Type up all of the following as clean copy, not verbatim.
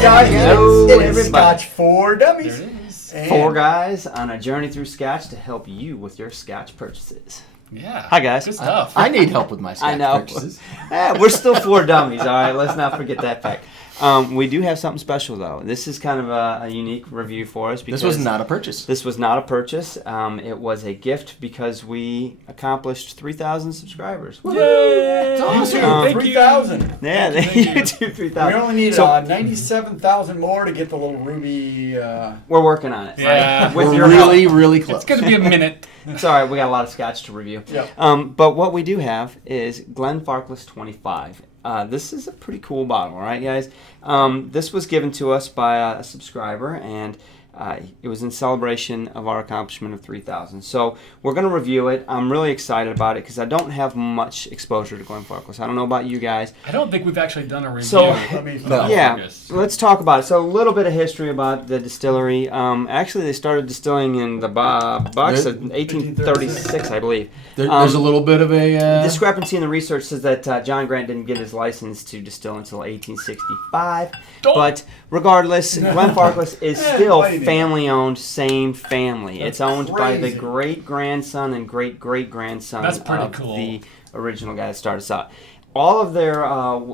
guys. Hello, It is everybody. Scotch for Dummies. There it is. And 4 guys on a journey through Scotch to help you with your Scotch purchases. Yeah. Hi, guys. Good stuff. I need help with my Scotch I know. purchases. We're still 4 dummies, all right? Let's not forget that fact. We do have something special, though. This is kind of a unique review for us. Because This was not a purchase. This was not a purchase. It was a gift because we accomplished 3,000 subscribers. Yay! It's awesome. Thank you. 3,000. Yeah, Thank you. YouTube We 3,000. only need So- 97,000 more to get the little ruby. We're working on it. Yeah. Right? With We're your really, really close. It's going to be a minute. It's all right. We got a lot of Scotch to review. Yep. But what we do have is Glenfarclas 25. This is a pretty cool bottle, all right, guys? This was given to us by a subscriber, and it was in celebration of our accomplishment of 3,000. So we're going to review it. I'm really excited about it because I don't have much exposure to Glenfarclas. I don't know about you guys. I don't think we've actually done a review. So, Let me. No. Yeah, Focus. let's talk about it. So a little bit of history about the distillery. Actually, they started distilling in the box of 1836, I believe. There's a little bit of a... Discrepancy in the research says that John Grant didn't get his license to distill until 1865. Don't- But regardless, Glenfarclas is still why did he- family-owned, same family. That's It's owned by the crazy. great-grandson and great-great-grandson That's pretty of cool. the original guy that started us out. All of their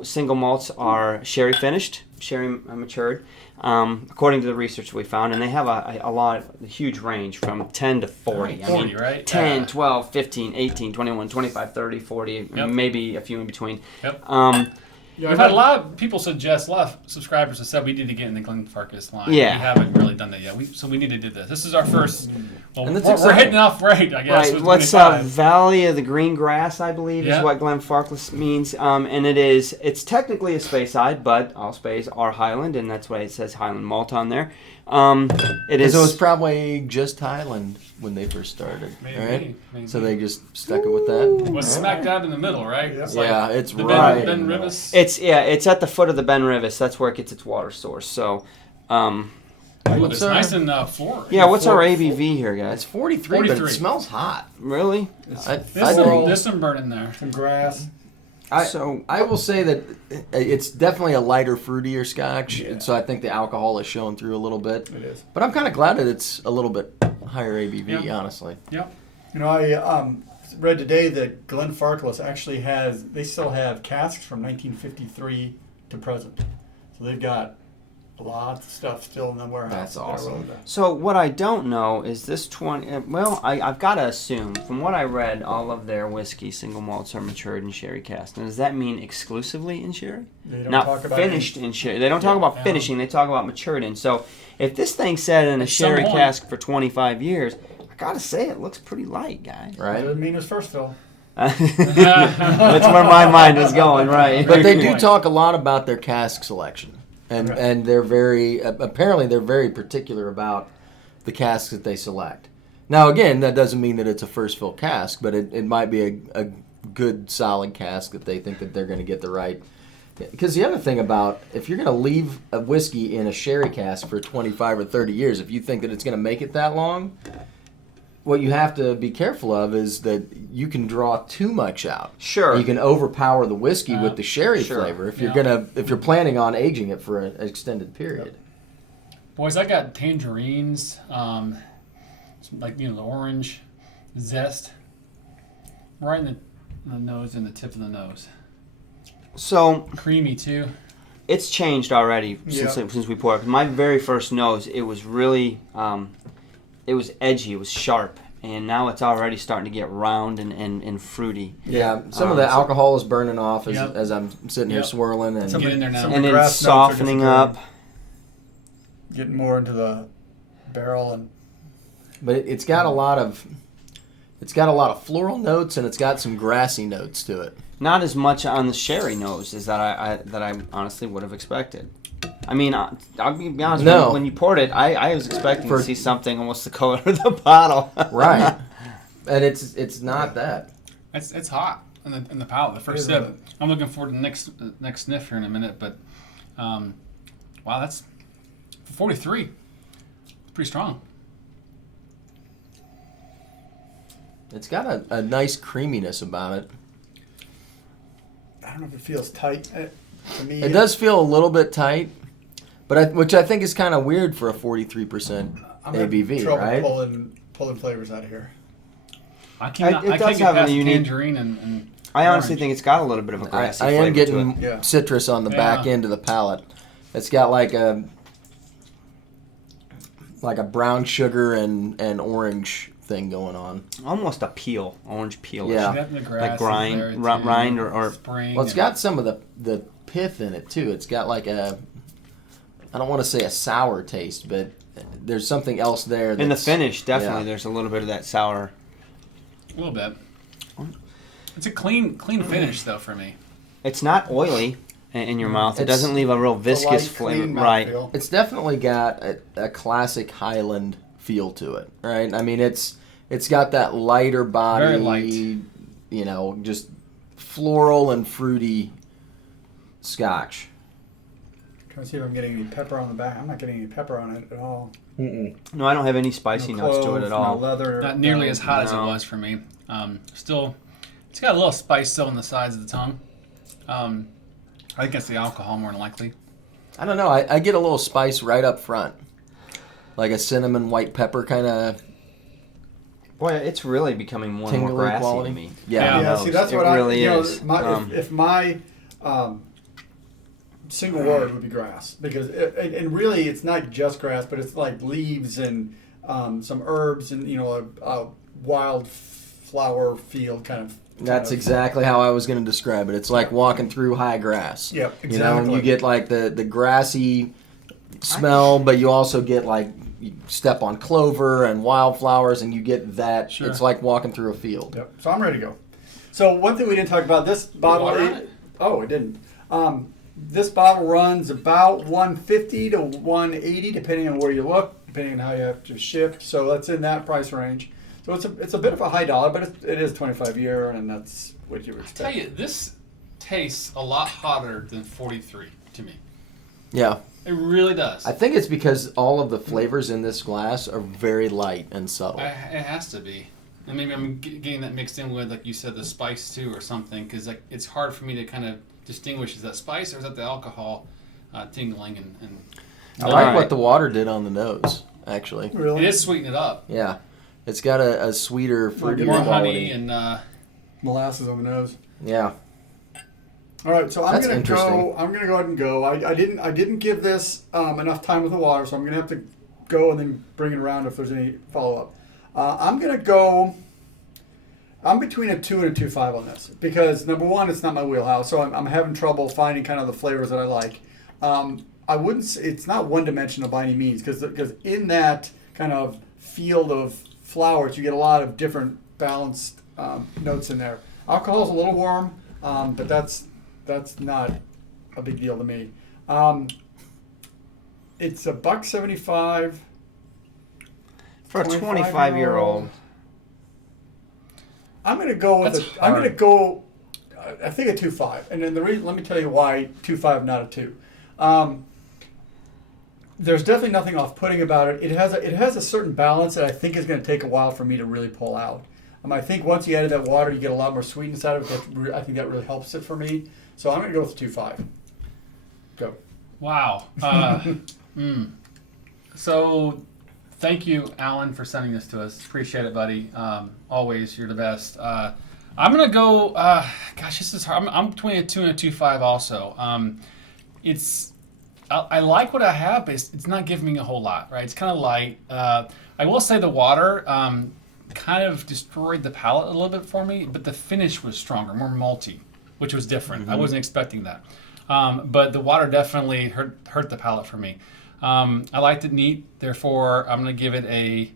single malts are sherry finished, sherry matured, according to the research we found, and they have a huge range from 10 to 40. 40, right? 10, Yeah. 12, 15, 18, 21, 25, 30, 40, Yep. maybe a few in between. Yep. Yeah, We've had a lot of people suggest, a lot of subscribers have said we need to get in the Glenfarclas line. Yeah. We haven't really done that yet. So we need to do this. This is our first. Well, And that's we're exciting. hitting off right, I guess. Right, with what's 25. Valley of the Green Grass, I believe, Yeah. is what Glenfarclas means. And it's technically a Speyside, but all Speys are Highland, and that's why it says Highland Malt on there. It is. So it was probably just Highland when they first started, Maybe, right? maybe. So they just stuck it with that? It was smack dab in the middle, right? Yeah. It's Yeah, it's the right. Ben in the middle. Rivis. It's at the foot of the Ben Rivis. That's where it gets its water source. So, Ooh, it's What's our- nice and floral. yeah. What's our ABV here, It's guys? 43, but 43. it smells hot. Really? There's some burn in there. some grass. I will say that it's definitely a lighter, fruitier Scotch, Yeah. and so I think the alcohol is showing through a little bit. It is. But I'm kind of glad that it's a little bit higher ABV, Yeah. honestly. Yep. You know, I read today that Glenfarclas actually they still have casks from 1953 to present. So they've got a lot of stuff still in the warehouse. That's awesome. So what I don't know is this 20. Well, I've got to assume from what I read, all of their whiskey single malts are matured in sherry cask. Now, does that mean exclusively in sherry? They don't Not talk about finished in sherry. They don't talk about Yeah. finishing. They talk about matured in. So if this thing sat in a At some sherry point- cask for 25 years, I gotta say it looks pretty light, guys. It Right? doesn't mean it's first fill. That's where my mind was going, right? But they Good do point. talk a lot about their cask selection, and Right. and they're very apparently they're very particular about the casks that they select. Now, again, that doesn't mean that it's a first fill cask, but it might be a good solid cask that they think that they're going to get the right. Because the other thing about if you're going to leave a whiskey in a sherry cask for 25 or 30 years, if you think that it's going to make it that long, what you have to be careful of is that you can draw too much out. Sure. You can overpower the whiskey with the sherry Sure. flavor if Yeah. you're planning on aging it for an extended period. Boys, I got tangerines, like the orange zest, right in the nose and the tip of the nose. So Creamy too. it's changed already Yeah. since we poured it. My very first nose, it was really, it was edgy, it was sharp, and now it's already starting to get round and fruity. Yeah, some of the alcohol is burning off Yep. as I'm sitting here Yep. swirling, and Get in there now. Some And of the then grass notes are softening disappearing. up. Getting more into the barrel and but it's got a lot of floral notes, and it's got some grassy notes to it. Not as much on the sherry nose as that I honestly would have expected. I mean, I'll be honest. No. When you poured it, I was expecting For- to see something almost the color of the bottle. Right, and it's not that. It's hot in the palate. The first It is sip. I'm looking forward to the next sniff here in a minute, but wow, that's 43. Pretty strong. It's got a nice creaminess about it. I don't know if it feels tight. To me, It does feel a little bit tight, But which I think is kind of weird for a 43% I'm having ABV, trouble right? pulling flavors out of here. I can't It does get have a past unique- tangerine and I honestly orange. think it's got a little bit of a grassy I flavor am to it. getting Yeah. citrus on the back Yeah. end of the palate. It's got like a brown sugar and orange thing going on. Almost a peel, orange peel. Yeah. Definitely Like grass grind- in there, ri- too. rind or- spring. Well, it's and- got some of the pith in it too. It's got like I don't want to say a sour taste, but there's something else there. In the that's- finish, definitely, yeah. there's a little bit of that sour. a little bit. It's a clean finish though for me. It's not oily in your mouth. It It's- doesn't leave a real viscous light, flavor. clean Right. mouthfeel. It's definitely got a classic Highland feel to it, right? I mean, it's got that lighter body, Very light. you know, just floral and fruity Scotch. Trying to see if I'm getting any pepper on the back. I'm not getting any pepper on it at all. No, I don't have any spicy No notes to it cloves, at no all. leather. Not nearly as hot as it No. was for me. Still, it's got a little spice still on the sides of the tongue. I think it's the alcohol more than likely. I don't know. I get a little spice right up front, like a cinnamon white pepper kind of Boy, it's really becoming more and more tingly grassy quality. to me. Yeah. Yeah, see, that's It what really I, is. if my single word would be grass, because and really it's not just grass, but it's like leaves and some herbs and a wild flower field kind of. That's exactly how I was going to describe it. It's like walking through high grass. Yep, You exactly. know, you get like the grassy smell, but you also get like you step on clover and wildflowers, and you get that. Sure. It's like walking through a field. Yep. So I'm ready to go. So one thing we didn't talk about, this bottle. water on it? Oh, it didn't. This bottle runs about 150 to 180, depending on where you look, depending on how you have to ship. So that's in that price range. So it's a bit of a high dollar, but it is 25 year, and that's what you would expect. Tell you, this tastes a lot hotter than 43 to me. Yeah. It really does. I think it's because all of the flavors in this glass are very light and subtle. It has to be. And maybe I'm getting that mixed in with, like you said, the spice too, or something, because like it's hard for me to kind of distinguish: is that spice or is that the alcohol tingling? And I like Alright. what the water did on the nose, actually. it Really? is sweetening it up. Yeah. It's got a sweeter, fruitier More quality. honey and Molasses on the nose. Yeah. All right, so I'm That's gonna interesting. go. I'm gonna go ahead and go. I didn't give this enough time with the water, so I'm gonna have to go and then bring it around if there's any follow up. I'm gonna go. I'm between a 2 and a 2.5 on this because number one, it's not my wheelhouse, so I'm having trouble finding kind of the flavors that I like. I wouldn't. It's not one dimensional by any means because in that kind of field of flowers, you get a lot of different balanced notes in there. Alcohol's a little warm, but that's not a big deal to me. It's $1.75 For a 25-year-old. I'm gonna go with That's I'm gonna hard. go. I think a 2.5, and then the reason. Let me tell you why 2.5, not a 2. There's definitely nothing off-putting about it. It has a certain balance that I think is going to take a while for me to really pull out. I think once you added that water, you get a lot more sweetness out of it. I think that really helps it for me. So I'm going to go with 2.5. Go. wow. So, thank you, Alan, for sending this to us. Appreciate it, buddy. Always, you're the best. I'm gonna go. Gosh, this is hard. I'm between a 2 and a 2.5 also. I like what I have, but it's not giving me a whole lot, right? It's kind of light. I will say the water kind of destroyed the palate a little bit for me, but the finish was stronger, more malty, which was different. I wasn't expecting that. But the water definitely hurt the palate for me. I liked it neat, therefore I'm going to give it a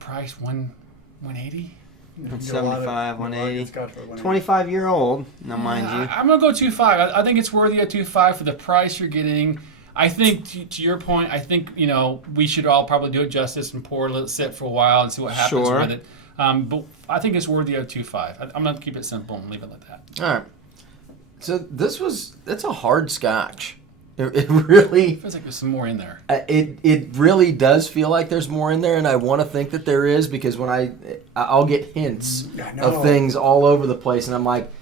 price, 180? 175, 180. 180. 25-year-old, now mind you. I'm going to go 2.5. I think it's worthy of 2.5 for the price you're getting. I think, to your point, I think, we should all probably do it justice and let it sit for a while and see what happens Sure. with it. But I think it's worthy of 2.5. I'm going to keep it simple and leave it like that. All right. So that's a hard Scotch. It really, Feels like there's some more in there. it really does feel like there's more in there, and I want to think that there is because when I'll get hints I know. of things all over the place, and I'm like,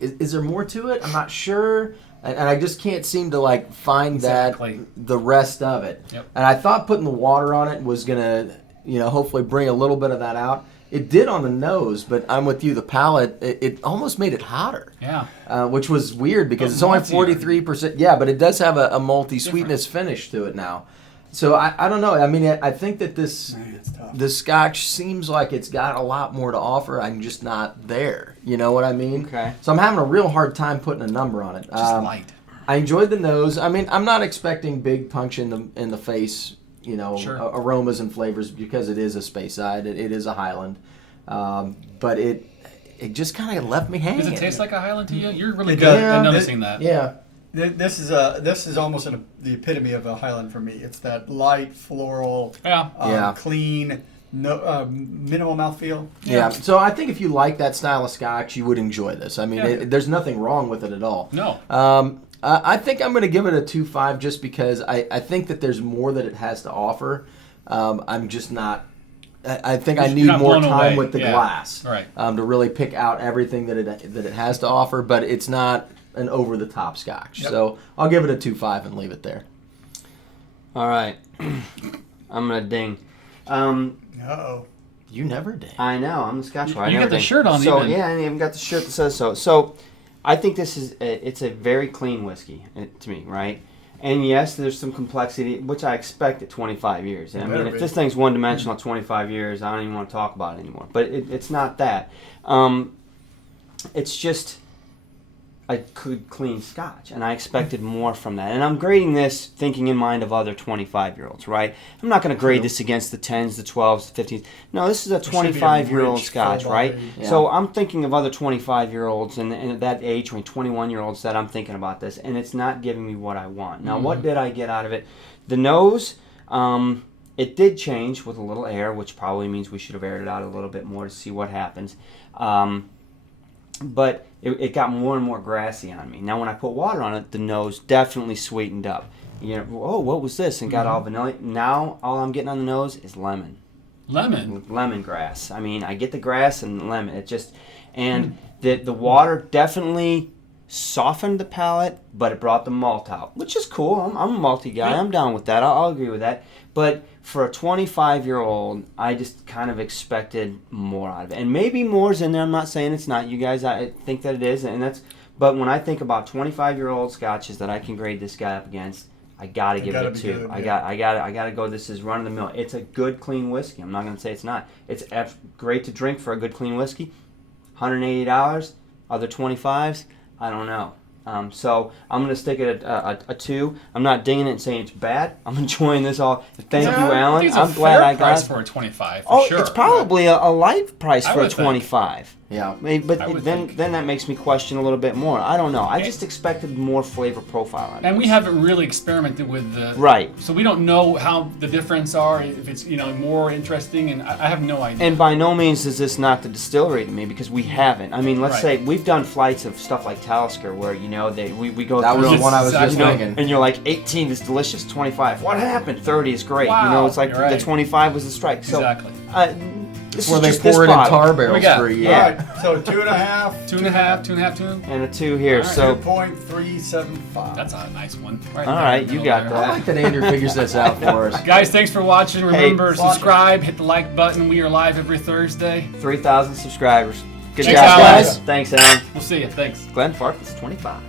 is there more to it? I'm not sure. and I just can't seem to like find Exactly. the rest of it. Yep. And I thought putting the water on it was gonna, hopefully bring a little bit of that out. It did on the nose, but I'm with you. The palate, it almost made it hotter. Yeah. Which was weird because Oh, it's only maltier. 43%. Yeah, but it does have a malty sweetness finish to it now. So I don't know. I mean, I think that Man, it's tough. this Scotch seems like it's got a lot more to offer. I'm just not there. You know what I mean? Okay. So I'm having a real hard time putting a number on it. Just light. I enjoyed the nose. I mean, I'm not expecting big punch in the face. Sure. Aromas and flavors because it is a Speyside. It is a Highland, but it just kind of left me hanging. Does it taste like a Highland to you? You're really It good does. at Yeah. noticing that. Yeah. This is almost the epitome of a Highland for me. It's that light, floral, Yeah. Yeah. clean, no minimal mouthfeel. Yeah. So I think if you like that style of Scotch, you would enjoy this. I mean, Yeah. there's nothing wrong with it at all. No. I think I'm going to give it a 2.5 just because I think that there's more that it has to offer. I'm just not. I think I You're need not more blown time away. with the Yeah. glass Right. to really pick out everything that it has to offer. But it's not an over the top Scotch. Yep. So I'll give it a 2.5 and leave it there. All right. I'm gonna ding. Uh-oh. You never did. I know. I'm the Scotch. You got the shirt on So even. yeah, I even got the shirt that says so. So I think this is it's a very clean whiskey to me, right? And yes, there's some complexity, which I expect at 25 years. And I mean, Better if be. this thing's one-dimensional at 25 years, I don't even want to talk about it anymore. But it's not that. It's just a good, clean Scotch, and I expected more from that. And I'm grading this thinking in mind of other 25-year-olds, right? I'm not going to grade this against the 10s, the 12s, the 15s. No, this is a should be a 25-year-old rich, Scotch, right? full-bodied- Yeah. So I'm thinking of other 25-year-olds and that age, 21-year-olds that I'm thinking about this, and it's not giving me what I want. Now, what did I get out of it? The nose, it did change with a little air, which probably means we should have aired it out a little bit more to see what happens. But it got more and more grassy on me. Now, when I put water on it, the nose definitely sweetened up. Oh, what was this? And got all vanilla. Now, all I'm getting on the nose is lemon. Lemon. Lemongrass. I mean, I get the grass and lemon. It just, and the water definitely softened the palate, but it brought the malt out, which is cool. I'm a malty guy. I'm down with that. I'll agree with that. But for a 25-year-old, I just kind of expected more out of it. And maybe more's in there. I'm not saying it's not. You guys, I think that it is, and that's. But when I think about 25-year-old scotches that I can grade this guy up against, I gotta give it gotta a be 2. good, I yeah. gotta go. This is run of the mill. It's a good, clean whiskey. I'm not gonna say it's not. It's great to drink for a good, clean whiskey. $180. Other 25s, I don't know. So I'm going to stick it at a 2. I'm not dinging it and saying it's bad. I'm enjoying this all. Thank you, I Alan. think it's a I'm glad fair I got price it. for a 25. For Oh, sure. it's probably a light price I for a would think. 25. Yeah. I mean, but I would then think. that makes me question a little bit more. I don't know. I just expected more flavor profile on it. And we haven't really experimented with the Right. So we don't know how the difference are. If it's more interesting, and I have no idea. And by no means is this not the distillery to me because we haven't. I mean, let's Right. say we've done flights of stuff like Talisker where we go That through was the Yes, one I was just exactly. thinking. and you're like 18 is delicious, 25 what happened, 30 is great. Wow, It's like you're right. the 25 was the strike. So Exactly. this Where is they just this pour it in bottle. tar we barrels got? for a year. Yeah. All right, so 2.5, 2.5, 2.5, 2. and a 2 here. All right. So 2.375. That's a nice one. all there right, in the you middle got there. I like that Andrew figures this out for us. Guys, thanks for watching. Remember, Hey, subscribe, hit the like button. We are live every Thursday. 3,000 subscribers. Good Thanks, job, Alan. guys. Thanks, Alan. We'll see you. Thanks. Glenfarclas 25.